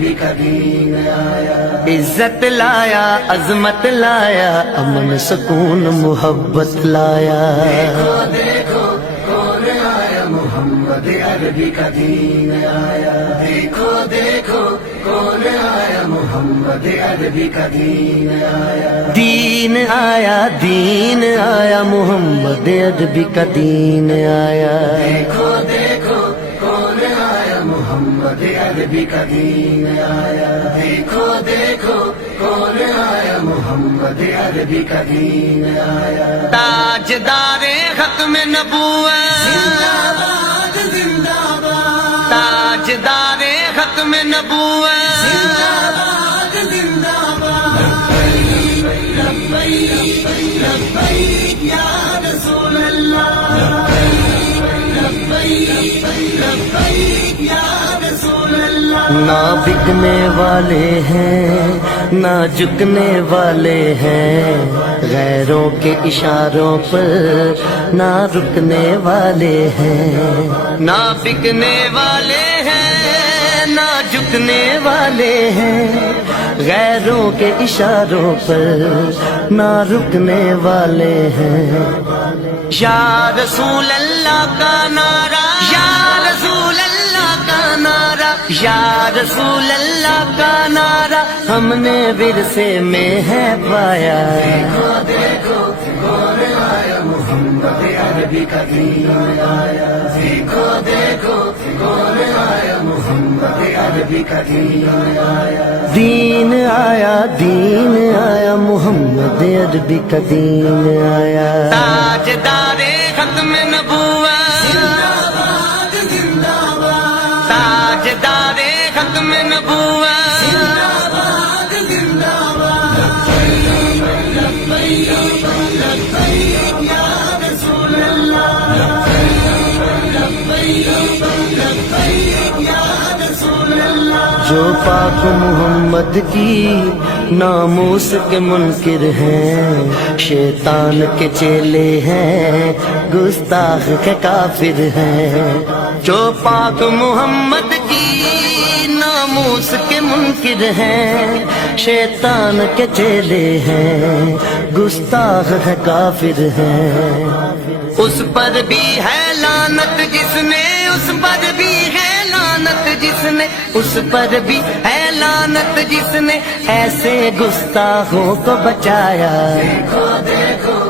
عربی کا دین آیا، عزت لایا، عظمت لایا، امن سکون محبت لایا۔ دیکھو دیکھو کون آیا، محمد عربی کا دین آیا، دیکھو دیکھو کون آیا، محمد عربی کا دین آیا، دین آیا، دین آیا، محمد عربی کا دین آیا۔ دیکھو دیکھو کون آیا، محمد عربی کا دین آیا، دیکھو دیکھو کون آیا، محمد عربی کا دین آیا۔ تاجدار ختم نبوت، زندہ باد زندہ باد، تاجدار ختم نبوت، زندہ باد زندہ باد، لبیک لبیک یا رسول اللہ، لبیک لبیک یا رسول اللہ۔ نہ بکنے والے ہیں نہ جھکنے والے ہیں، غیروں کے اشاروں پر نہ رکنے والے ہیں۔ نہ بکنے والے ہیں نہ جھکنے والے ہیں، غیروں کے اشاروں پر نہ رکنے والے ہیں۔ یا رسول اللہ کا نعرہ، یا رسول اللہ کا نعرہ، یا رسول اللہ کا نعرہ ہم نے ورثے میں ہے پایا۔ دیکھو دیکھو کون آیا، محمد عربی کا دین آیا، دیکھو دیکھو کون آیا، محمد عربی کا دین آیا، دین آیا، دین آیا، محمد عربی کا دین آیا۔ تاجدار ختم نبوت، زندہ باد زندہ باد، تاجدار ختم نبوت، زندہ باد زندہ باد، لبیک لبیک یا رسول اللہ، لبیک لبیک یا رسول اللہ۔ جو پاک محمد کی ناموس کے منکر ہیں، شیطان کے چیلے ہیں، گستاخ کے کافر ہیں۔ جو پاک محمد کی ناموس کے منکر ہیں، شیطان کے چیلے ہیں، گستاخ ہے کافر ہیں۔ اس پر بھی ہے لعنت جس نے، اس پر بھی ہے لعنت جس نے، اس پر بھی ہے لعنت جس نے ایسے گستاخوں کو بچایا۔ دیکھو دیکھو